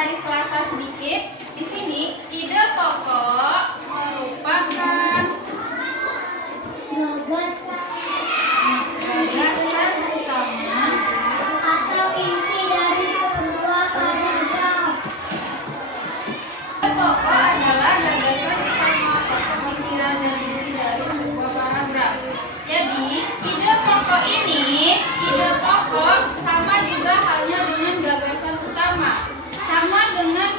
garis selasa sedikit. Di sini ide pokok merupakan gagasan utama atau inti dari sebuah paragraf. Ide pokok adalah gagasan utama atau pemikiran dan inti dari sebuah paragraf. Jadi, ide pokok sama juga halnya dengan gagasan utama. Sama dengan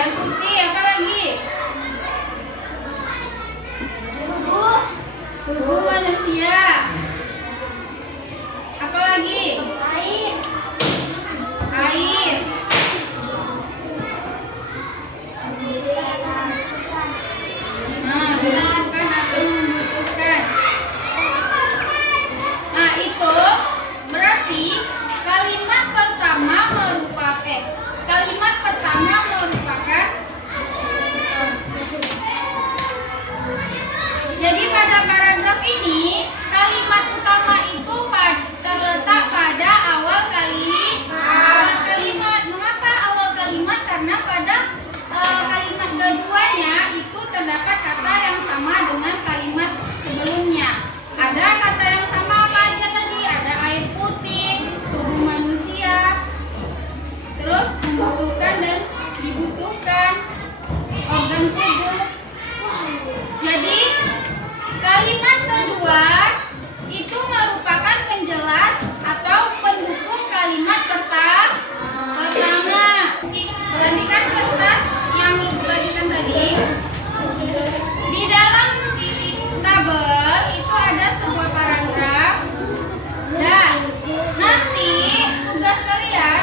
Air putih, apa lagi? Tubuh manusia. Apa lagi? Air. Air. Nah, dibutuhkan atau membutuhkan. Nah, itu berarti kalimat pertama merupakan jadi pada paragraf ini kalimat utama itu terletak pada awal kalimat. Mengapa awal kalimat? Karena pada kalimat keduanya itu terdapat kata yang sama dengan kalimat sebelumnya. Ada kata yang sama apa aja tadi? Ada air putih, tubuh manusia, terus membutuhkan dan dibutuhkan, organ tubuh. Jadi kalimat kedua itu merupakan penjelas atau pendukung kalimat pertama. Perhatikan kertas yang ibu bagikan tadi. Di dalam tabel itu ada sebuah paragraf. Dan nanti tugas kalian,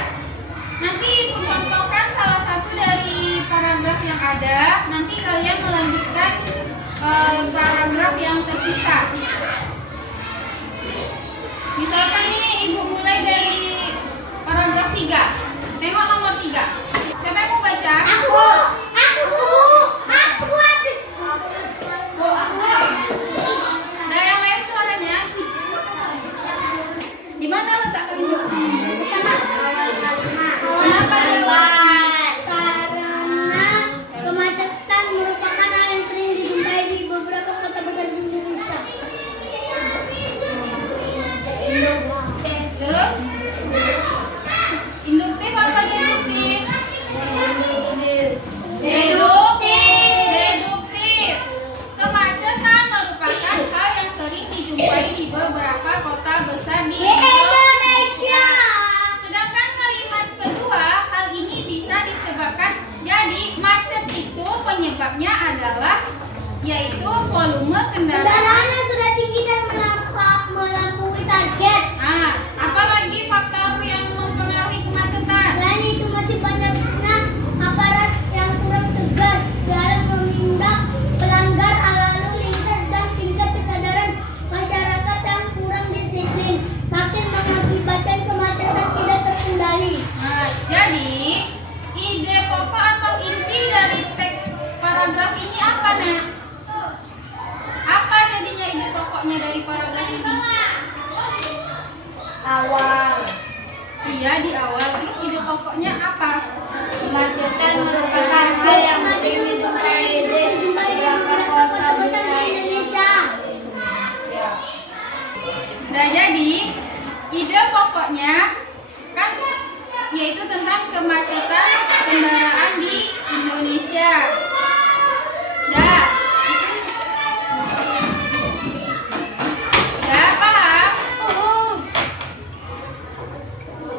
nanti ibu contohkan salah satu dari paragraf yang ada. Nanti kalian melanjutkan paragraf yang tersisa. Misalkan nih ibu mulai dari paragraf 3. Tengok nomor 3. Siapa yang mau baca? Aku. Nah, yang lain suaranya. Di mana letak sendok? Kenapa lewat? Karena kemacetan merupakan hal yang sering dijumpai di beberapa kota besar di Indonesia. Terus? Induktif apa deduktif? Deduktif. Kemacetan merupakan hal yang sering dijumpai di beberapa kota besar di Indonesia. Sedangkan kalimat kedua, hal ini bisa disebabkan. Jadi macet itu penyebabnya adalah yaitu volume kendaraan. Kendaraan yang sudah tinggi dan melampaui target. Nah, apalagi faktor yang mempengaruhi kemacetan? Selain itu masih banyaknya aparat yang kurang tegas dalam menindak pelanggar lalu lintas dan tingkat kesadaran masyarakat yang kurang disiplin makin mengakibatkan kemacetan tidak terkendali. Nah, jadi ide pokok atau inti dari teks paragraf ini apa, Nak? Apa jadinya ide pokoknya dari paragraf ini? Awal. Iya, di awal. Terus ide pokoknya apa? Kemacetan merupakan hal yang sering dijumpai di beberapa kota besar di Indonesia. Nah, jadi ide pokoknya kan yaitu tentang kemacetan kendaraan di Indonesia. Dah. Ya, paham?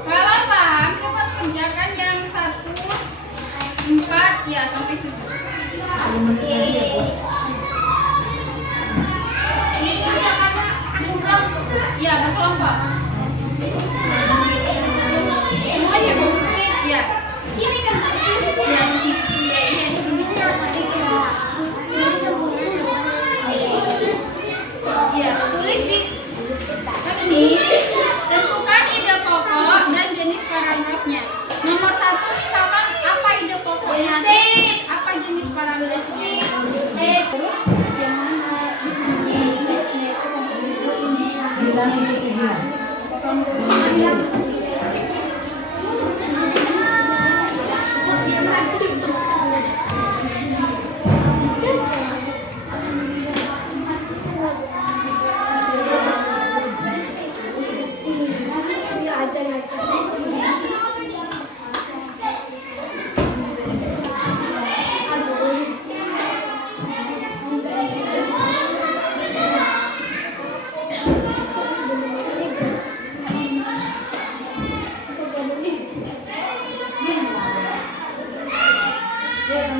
Kalau paham, coba kerjakan yang 1, 4, ya sampai 7. Ya, berkelompok. Iya. Sini kan? Iya, di sini. Iya, di sini. Iya, tulis di kan ini. Tentukan ide pokok dan jenis paragrafnya. Nomor 1 misalkan apa ide pokoknya? Apa jenis paragrafnya? Terus yang mana? Yo.